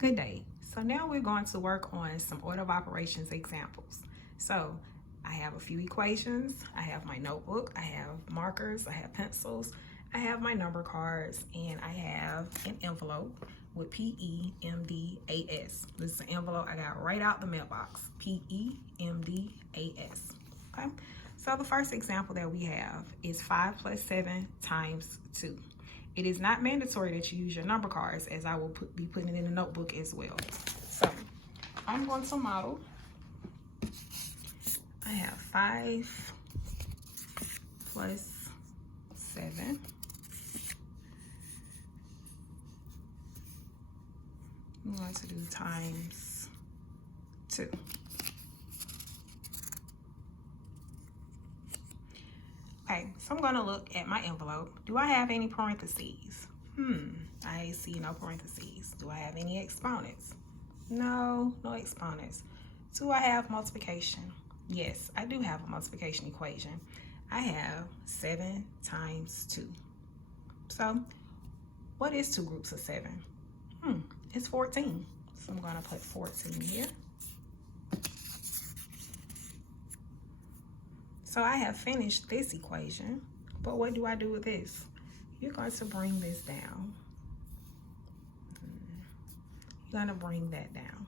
Good day. So now we're going to work on some order of operations examples. So I have a few equations, I have my notebook, I have markers, I have pencils, I have my number cards, and I have an envelope with PEMDAS. This is an envelope I got right out the mailbox, PEMDAS. Okay, so the first example that we have is 5 plus 7 times 2. It is not mandatory that you use your number cards, as I will be putting it in the notebook as well. So I'm going to model. I have 5 plus 7. I'm going to do times 2. Okay, so I'm going to look at my envelope. Do I have any parentheses? I see no parentheses. Do I have any exponents? No, no exponents. Do I have multiplication? Yes, I do have a multiplication equation. I have 7 times 2. So, what is 2 groups of 7? It's 14. So I'm going to put 14 here. So I have finished this equation, but what do I do with this? You're going to bring this down. You're going to bring that down.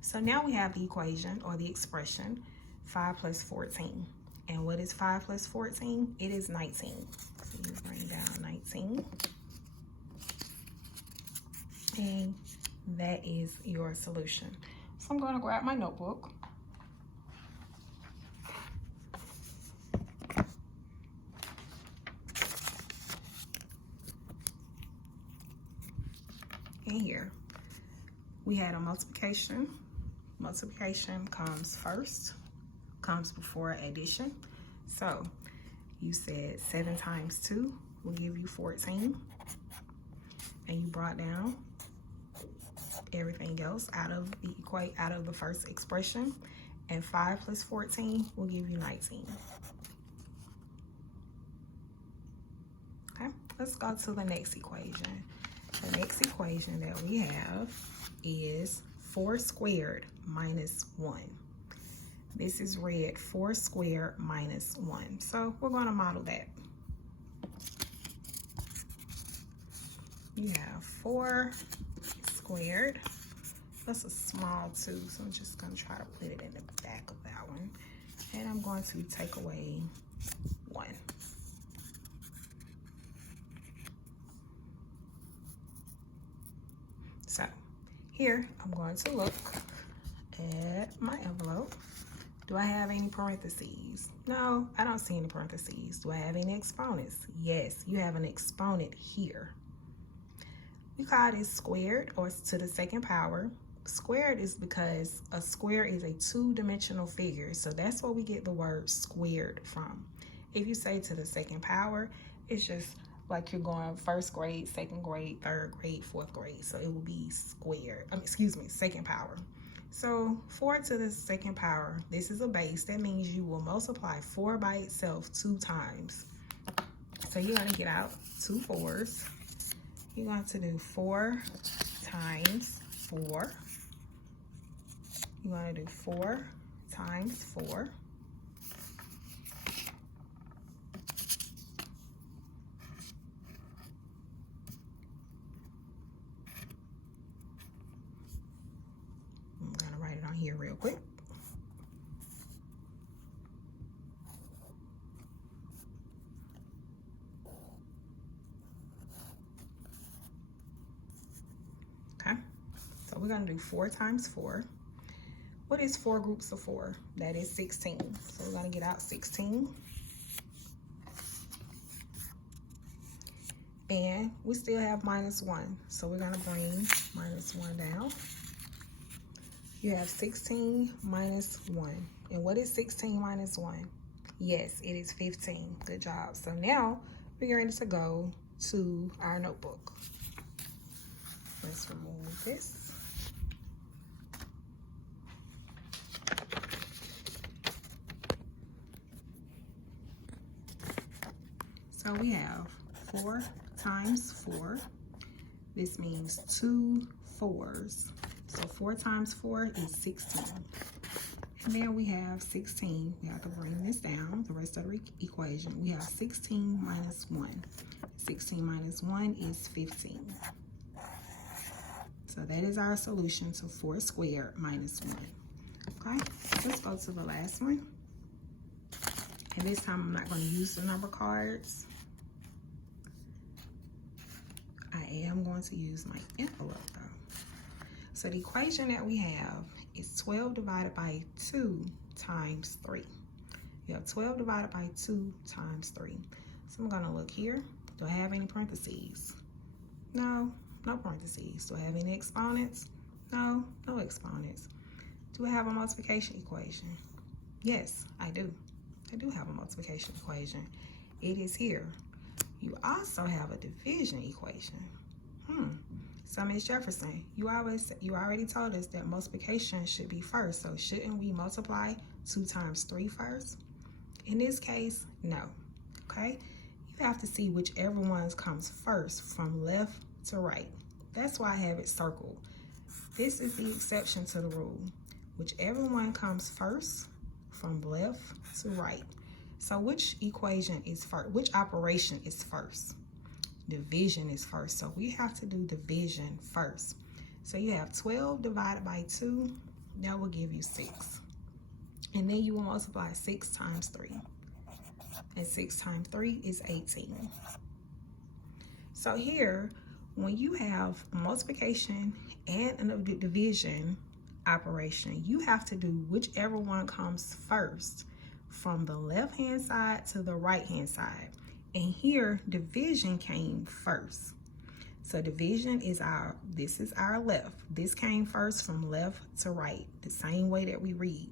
So now we have the equation or the expression 5 plus 14. And what is 5 plus 14? It is 19. So you bring down 19. And that is your solution. So I'm going to grab my notebook. And here we had a multiplication. Multiplication comes first, comes before addition. So you said 7 times 2 will give you 14. And you brought down everything else out of the first expression. And 5 plus 14 will give you 19. Okay, let's go to the next equation. The next equation that we have is 4 squared minus 1. This is read 4 squared minus 1. So we're going to model that. You have 4 squared. That's a small 2, so I'm just going to try to put it in the back of that one. And I'm going to take away 1. So here I'm going to look at my envelope. Do I have any parentheses? No, I don't see any parentheses. Do I have any exponents? Yes, you have an exponent here. We call this squared or to the second power. Squared is because a square is a 2-dimensional figure. So that's where we get the word squared from. If you say to the second power, it's just like you're going first grade, second grade, third grade, fourth grade. So it will be squared. Second power. So 4 to the second power, this is a base. That means you will multiply 4 by itself 2 times. So you're going to get out 2 4s. You're going to do 4 times 4. You're going to do 4 times 4. Here real quick. Okay, so we're going to do 4 times 4. What is 4 groups of 4? That is 16. So we're going to get out 16. And we still have minus 1. So we're going to bring minus 1 down. You have 16 minus 1. And what is 16 minus 1? Yes, it is 15. Good job. So now we're ready to go to our notebook. Let's remove this. So we have 4 times 4. This means 2 4s. So 4 times 4 is 16. And then we have 16. We have to bring this down, the rest of the equation. We have 16 minus 1. 16 minus 1 is 15. So that is our solution to 4 squared minus 1. Okay, let's go to the last one. And this time I'm not going to use the number cards. I am going to use my envelope though. So the equation that we have is 12 divided by 2 times 3. You have 12 divided by 2 times 3. So I'm going to look here. Do I have any parentheses? No, no parentheses. Do I have any exponents? No, no exponents. Do I have a multiplication equation? Yes, I do. I do have a multiplication equation. It is here. You also have a division equation. So Ms. Jefferson, you already told us that multiplication should be first. So shouldn't we multiply 2 times 3 first? In this case, no. Okay? You have to see whichever one comes first from left to right. That's why I have it circled. This is the exception to the rule. Whichever one comes first from left to right. So which equation is first? Which operation is first? Division is first. So we have to do division first. So you have 12 divided by 2. That will give you 6. And then you will multiply 6 times 3. And 6 times 3 is 18. So here, when you have multiplication and a division operation, you have to do whichever one comes first from the left-hand side to the right-hand side. And here, division came first. So division is this is our left. This came first from left to right, the same way that we read.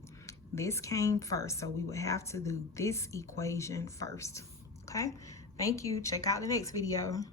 This came first, so we would have to do this equation first. Okay, thank you. Check out the next video.